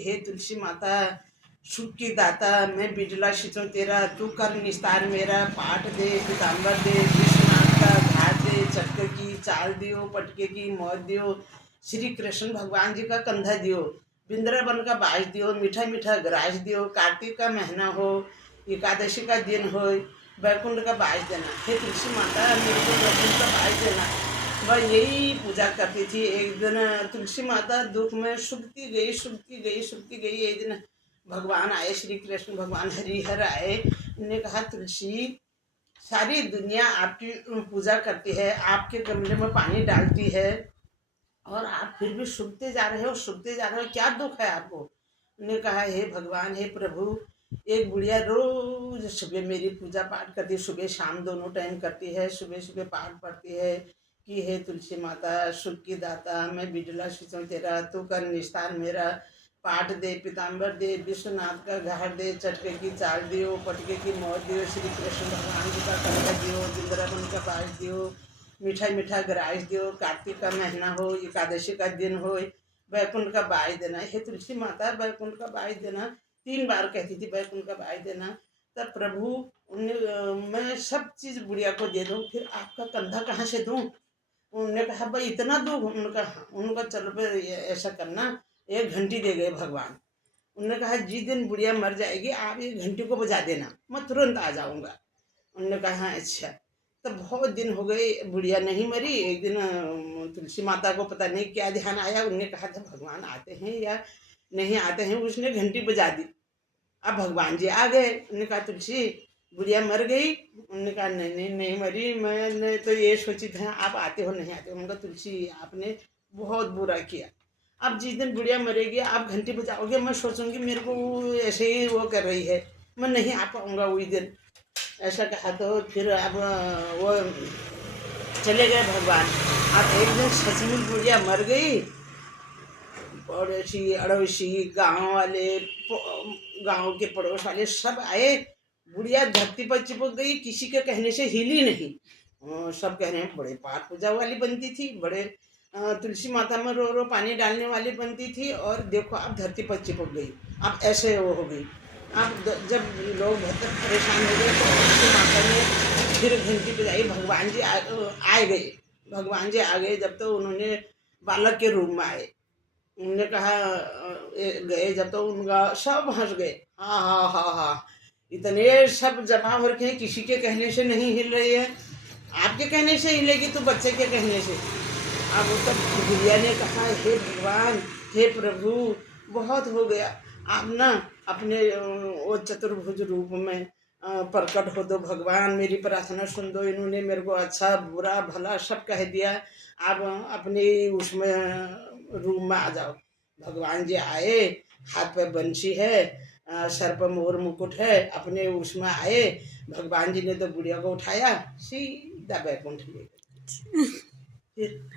कि हे तुलसी माता सुख की दाता, मैं बिजला शिचों तेरा, तू कर निस्तार मेरा। पाट दे पीताम्बर दे, विश्वनाथ का घाट दे, चक्कर की चाल दियो, पटके की मौत दियो, श्री कृष्ण भगवान जी का कंधा दियो, वृंदावन का बाज दियो, मीठा मीठा ग्रास दियो, कार्तिक का महीना हो, एकादशी का दिन हो, बैकुंठ का बाज देना। हे तुलसी माता मेरे को बैकुंठ का बाज देना। वह यही पूजा करती थी। एक दिन तुलसी माता दुख में सुखती गई, सुखती गई, सुखती गई। एक दिन भगवान आए, श्री कृष्ण भगवान हरिहर आए। उन्होंने कहा तुलसी, सारी दुनिया आपकी पूजा करती है, आपके गमले में पानी डालती है, और आप फिर भी सूखते जा रहे हो, सूखते जा रहे हो, क्या दुख है आपको? उन्होंने कहा हे भगवान, हे प्रभु, एक बुढ़िया रोज सुबह मेरी पूजा पाठ करती है, सुबह शाम दोनों टाइम करती है, सुबह सुबह पाठ पढ़ती है कि हे तुलसी माता सुख की दाता, मैं बिजला शिचों तेरा, तू कर निस्तार मेरा। पाठ दे पीताम्बर दे, विश्वनाथ का घाट दे, चटके की चाल दियो, पटके की मौत दियो, श्री कृष्ण भगवान जी का कंधा दियो, वृंदावन का बाज दियो, मीठा मीठा ग्रास दियो, कार्तिक का महीना हो, एकादशी का दिन हो, बैकुंठ का बाज देना। हे तुलसी माता बैकुंठ का बाज देना। 3 बार कहती थी बैकुंठ का बाज देना। तब प्रभु मैं सब चीज़ बुढ़िया को दे दूँ, फिर आपका कंधा कहाँ से दूँ? उन्होंने कहा भाई इतना दूँ? उनका उनका चलो फिर ऐसा करना, 1 घंटी दे गए भगवान। उन्होंने कहा जिस दिन बुढ़िया मर जाएगी आप 1 घंटी को बजा देना, मैं तुरंत आ जाऊँगा। उन्होंने कहा हाँ अच्छा। तब बहुत दिन हो गए, बुढ़िया नहीं मरी। एक दिन तुलसी माता को पता नहीं क्या ध्यान आया, उन्होंने कहा था भगवान आते हैं या नहीं आते हैं, उसने घंटी बजा दी। अब भगवान जी आ गए। उन्होंने कहा तुलसी बुढ़िया मर गई? उन्होंने कहा नहीं नहीं नहीं मरी, मैंने तो ये सोची था आप आते हो नहीं आते हो। उन्होंने कहा तुलसी आपने बहुत बुरा किया, अब जिस दिन बुढ़िया मरेगी आप घंटी बजाओगे, मैं सोचूंगी मेरे को वो ऐसे ही वो कर रही है, मैं नहीं आ पाऊँगा उस दिन। ऐसा कहा तो फिर अब वो चले गए भगवान। अब एक दिन सचमुच बुढ़िया मर गई। पड़ोसी अड़ोसी गांव वाले, गांव के पड़ोस वाले सब आए। बुढ़िया धरती पर चिपक गई, किसी के कहने से हिली नहीं। सब कह रहे हैं बड़े पाठ पूजा वाली बनती थी, बड़े तुलसी माता में रो रो पानी डालने वाली बनती थी, और देखो अब धरती पर चिपक गई, अब ऐसे वो हो गई। अब जब लोग बहुत परेशान हो गए तो तुलसी माता ने फिर घंटी बजाई। भगवान जी आ गए। भगवान जी आ गए जब तो उन्होंने बालक के रूप में आए। उन्होंने कहा गए जब तो उनका सब हंस गए, हाँ हाँ हाँ हाँ, इतने सब जमा हो रखे हैं, किसी के कहने से नहीं हिल रही है, आपके कहने से हिलेगी तो बच्चे के कहने से। अब वो तब गुड़िया ने कहा हे भगवान, हे प्रभु, बहुत हो गया, आप ना अपने वो चतुर्भुज रूप में प्रकट हो दो भगवान, मेरी प्रार्थना सुन दो। इन्होंने मेरे को अच्छा बुरा भला सब कह दिया, आप अपने उसमें रूम में आ जाओ। भगवान जी आए, हाथ पे बंशी है, सर पर मोर मुकुट है, अपने उसमें आए। भगवान जी ने तो बुढ़िया को उठाया, सीधा बैकुंठ ले गए। फिर